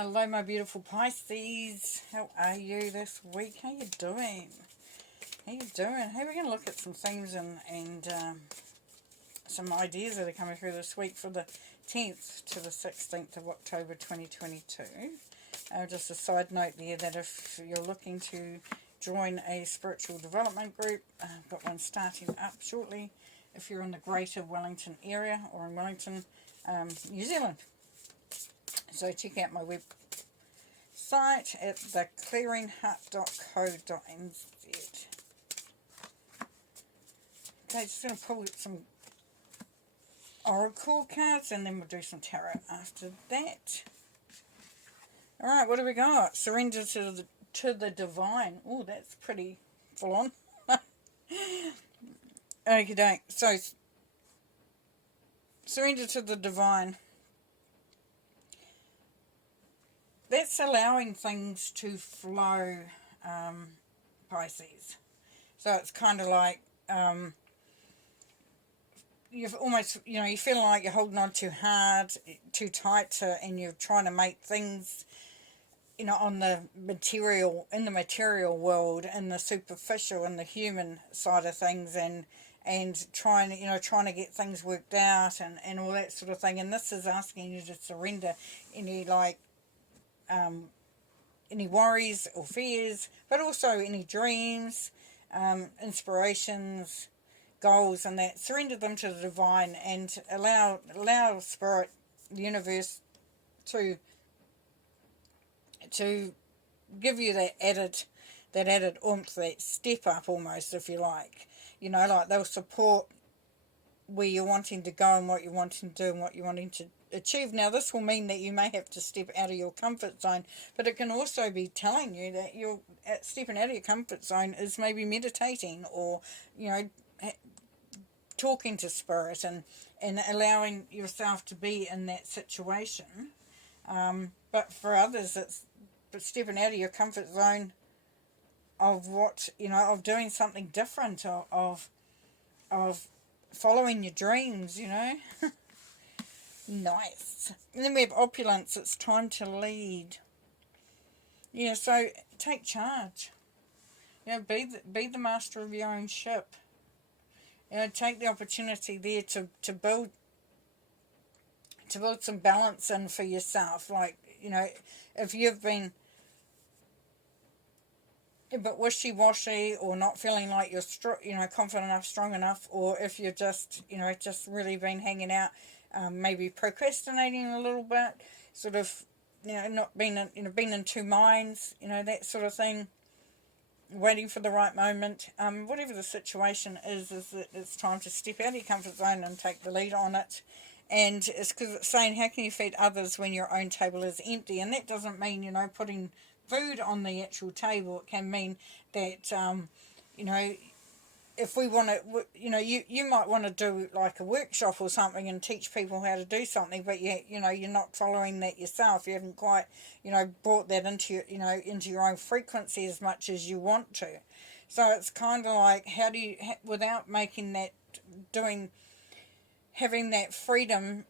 Hello, my beautiful Pisces. How are you this week? How you doing? How you doing? Hey, we're going to look at some things and some ideas that are coming through this week for the 10th to the 16th of October 2022. Just a side note there that if you're looking to join a spiritual development group, I've got one starting up shortly if you're in the greater Wellington area or in Wellington, New Zealand. So check out my website at theclearinghut.co.nz. Okay, just going to pull some oracle cards and then we'll do some tarot after that. Alright, what do we got? Surrender to the divine. Oh, that's pretty full on. Okay, so surrender to the divine. That's allowing things to flow, Pisces. So it's kind of like you've almost, you feel like you're holding on too hard, too tight, and you're trying to make things, on the material, in the material world, in the superficial, in the human side of things, and trying to get things worked out and all that sort of thing. And this is asking you to surrender any worries or fears, but also any dreams, inspirations, goals, and that. Surrender them to the divine and allow spirit, the universe, to give you that added oomph, that step up almost, if you like. Like they'll support where you're wanting to go and what you're wanting to do and what you're wanting to achieve. Now, this will mean that you may have to step out of your comfort zone, but it can also be telling you that you're stepping out of your comfort zone is maybe meditating or, talking to spirit and allowing yourself to be in that situation. But for others, it's stepping out of your comfort zone of what, of doing something different, of following your dreams, Nice. And then we have opulence. It's time to lead. So take charge. Be the master of your own ship. Take the opportunity there to build some balance in for yourself. Like, if you've been a bit wishy-washy or not feeling like you're confident enough, strong enough, or if you're just really been hanging out, maybe procrastinating a little bit, sort of, not being in two minds, that sort of thing, waiting for the right moment, whatever the situation is that it's time to step out of your comfort zone and take the lead on it. And it's because it's saying, how can you feed others when your own table is empty? And that doesn't mean, putting food on the actual table. It can mean that, if we want to, you might want to do like a workshop or something and teach people how to do something, but you're not following that yourself. You haven't quite, brought that into your, into your own frequency as much as you want to. So it's kind of like, how do you, without making that, having that freedom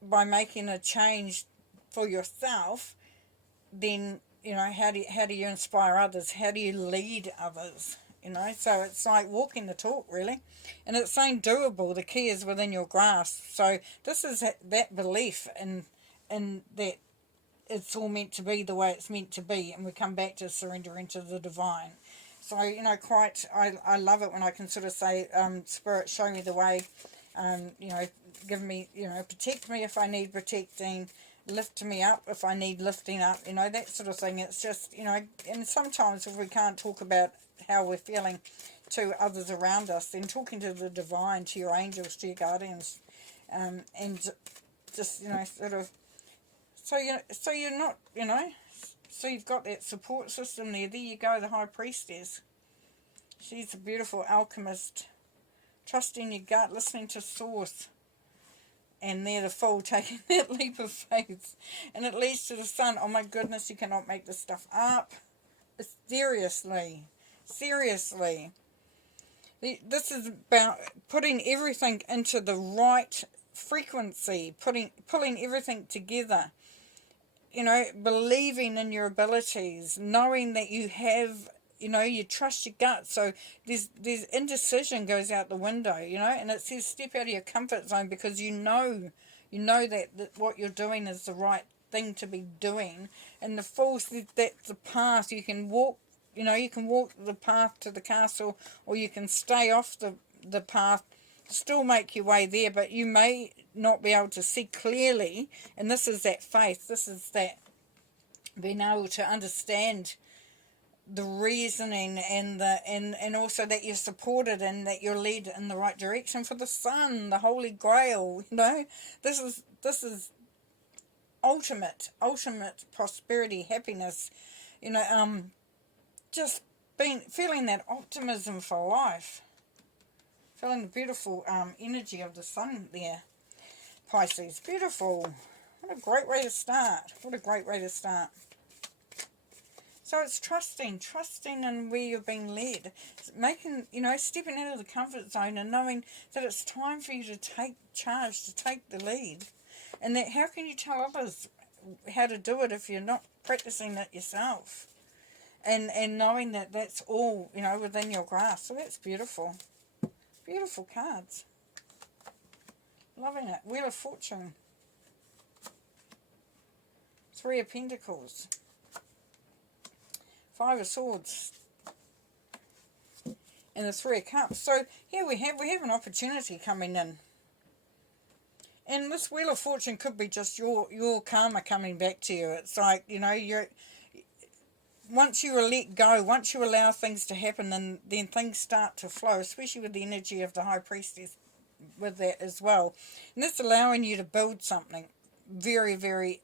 by making a change for yourself, then, how do you inspire others? How do you lead others? So it's like walking the talk, really. And it's saying doable. The key is within your grasp. So this is that belief in that it's all meant to be the way it's meant to be. And we come back to surrendering to the divine. So, I love it when I can sort of say, Spirit, show me the way. Give me, protect me if I need protecting. Lift me up if I need lifting up. That sort of thing. It's just, and sometimes if we can't talk about how we're feeling to others around us, then talking to the divine, to your angels, to your guardians, and just, sort of, so you're not, so you've got that support system there. There you go, the High Priestess. She's a beautiful alchemist. Trusting your gut, listening to Source. And they're the Fool, taking that leap of faith. And it leads to the Sun. Oh my goodness, you cannot make this stuff up. Seriously. This is about putting everything into the right frequency, pulling everything together. you know, believing in your abilities, knowing that you have, you know, you trust your gut. So there's indecision goes out the window, you know, and it says step out of your comfort zone, because you know that what you're doing is the right thing to be doing. And the Fool says that's the path you can walk. You know, you can walk the path to the castle, or you can stay off the path, still make your way there, but you may not be able to see clearly. And this is that faith. This is that being able to understand the reasoning, and and also that you're supported and that you're led in the right direction for the Sun, the Holy Grail. You know, this is ultimate prosperity, happiness. You know, just feeling that optimism for life, feeling the beautiful energy of the Sun there, Pisces. Beautiful. What a great way to start. What a great way to start. So it's trusting in where you're being led. It's making, you know, stepping out of the comfort zone and knowing that it's time for you to take charge, to take the lead. And that how can you tell others how to do it if you're not practicing it yourself? And knowing that that's all, you know, within your grasp. So that's beautiful. Beautiful cards. Loving it. Wheel of Fortune. Three of Pentacles. Five of Swords. And the Three of Cups. So here we have an opportunity coming in. And this Wheel of Fortune could be just your karma coming back to you. It's like, you know, once you let go, once you allow things to happen, then things start to flow, especially with the energy of the High Priestess with that as well. And that's allowing you to build something very, very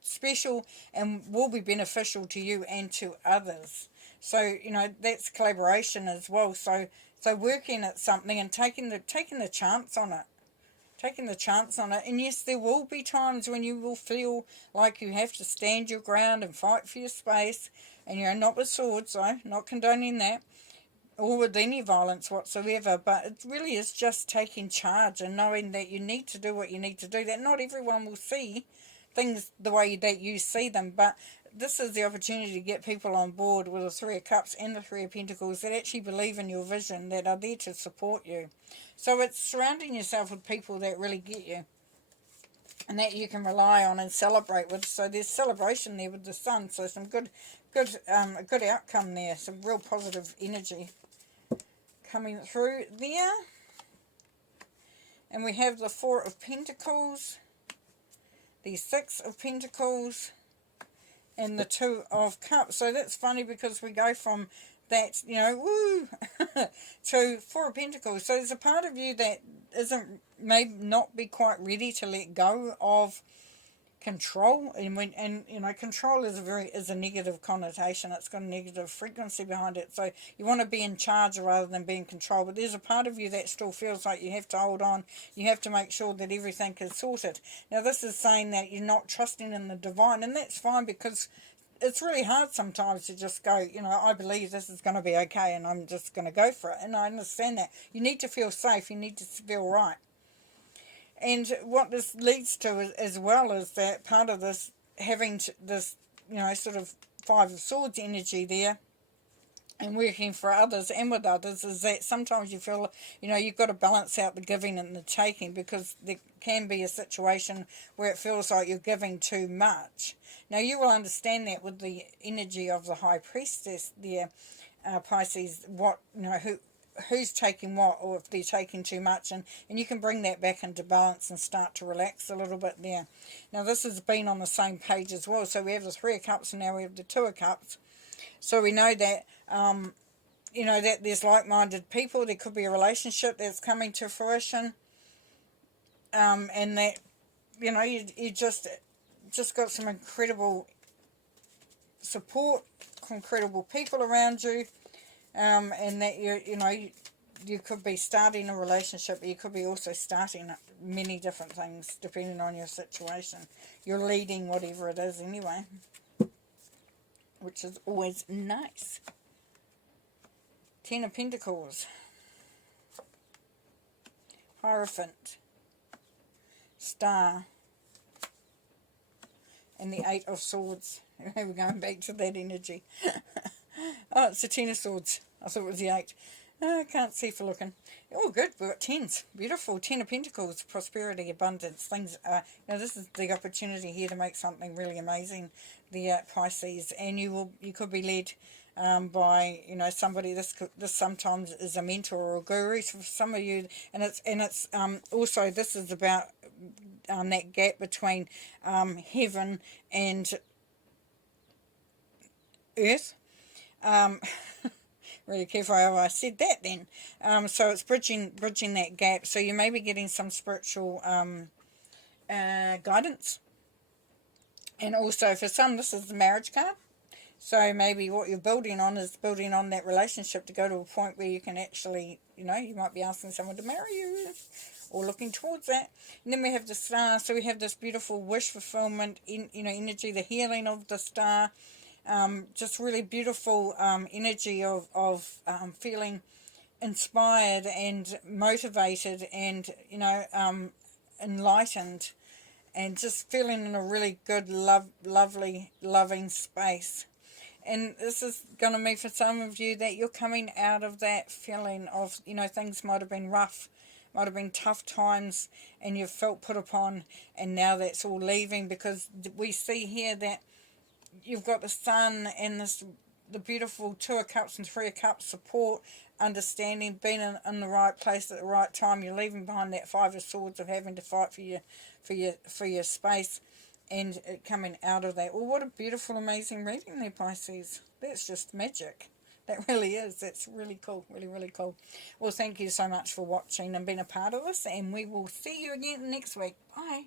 special and will be beneficial to you and to others. So, you know, that's collaboration as well. So working at something and taking the chance on it. Taking the chance on it. And yes, there will be times when you will feel like you have to stand your ground and fight for your space. And you're not with swords, though, not condoning that, or with any violence whatsoever. But it really is just taking charge and knowing that you need to do what you need to do. That not everyone will see things the way that you see them. But this is the opportunity to get people on board with the Three of Cups and the Three of Pentacles that actually believe in your vision, that are there to support you. So it's surrounding yourself with people that really get you and that you can rely on and celebrate with. So there's celebration there with the Sun. So some good outcome there. Some real positive energy coming through there. And we have the Four of Pentacles, the Six of Pentacles, and the Two of Cups. So that's funny because we go from that, you know, woo, to Four of Pentacles. So there's a part of you that may not be quite ready to let go of control. And you know, control is a negative connotation. It's got a negative frequency behind it. So you want to be in charge rather than be in control. But there's a part of you that still feels like you have to hold on. You have to make sure that everything is sorted. Now this is saying that you're not trusting in the divine, and that's fine, because it's really hard sometimes to just go, you know, I believe this is going to be okay and I'm just going to go for it. And I understand that. You need to feel safe. You need to feel right. And what this leads to as well is that part of this, having this, you know, sort of Five of Swords energy there and working for others and with others, is that sometimes you feel, you know, you've got to balance out the giving and the taking, because there can be a situation where it feels like you're giving too much. Now you will understand that with the energy of the High Priestess there, Pisces, what, you know, who's taking what, or if they're taking too much, and you can bring that back into balance and start to relax a little bit there. Now this has been on the same page as well. So we have the Three of Cups and now we have the Two of Cups. So we know that, you know, that there's like-minded people. There could be a relationship that's coming to fruition, and that, you know, you just got some incredible support, incredible people around you. And that you know, you could be starting a relationship, but you could be also starting many different things depending on your situation. You're leading whatever it is anyway, which is always nice. Ten of Pentacles, Hierophant, Star, and the Eight of Swords. We're going back to that energy. Oh, it's the Ten of Swords. I thought it was the Eight. I can't see for looking. Oh, good. We've got tens. Beautiful. Ten of Pentacles. Prosperity, abundance. Things. This is the opportunity here to make something really amazing. The Pisces, and you could be led by somebody. This sometimes is a mentor or a guru for some of you, and it's also, this is about that gap between heaven and earth. Really careful how I said that then. So it's bridging that gap. So you may be getting some spiritual guidance. And also for some, this is the marriage card. So maybe what you're building on is building on that relationship to go to a point where you can actually, you might be asking someone to marry you or looking towards that. And then we have the star. So we have this beautiful wish fulfillment, energy, the healing of the star. Just really beautiful energy of feeling inspired and motivated and, enlightened, and just feeling in a really good, lovely, loving space. And this is going to mean for some of you that you're coming out of that feeling of, things might have been rough, might have been tough times, and you've felt put upon, and now that's all leaving, because we see here that you've got the Sun and the beautiful Two of Cups and Three of Cups, support, understanding, being in the right place at the right time. You're leaving behind that Five of Swords of having to fight for your space, and coming out of that. Well, what a beautiful, amazing reading there, Pisces. That's just magic. That really is. That's really cool. Really, really cool. Well, thank you so much for watching and being a part of this, and we will see you again next week. Bye.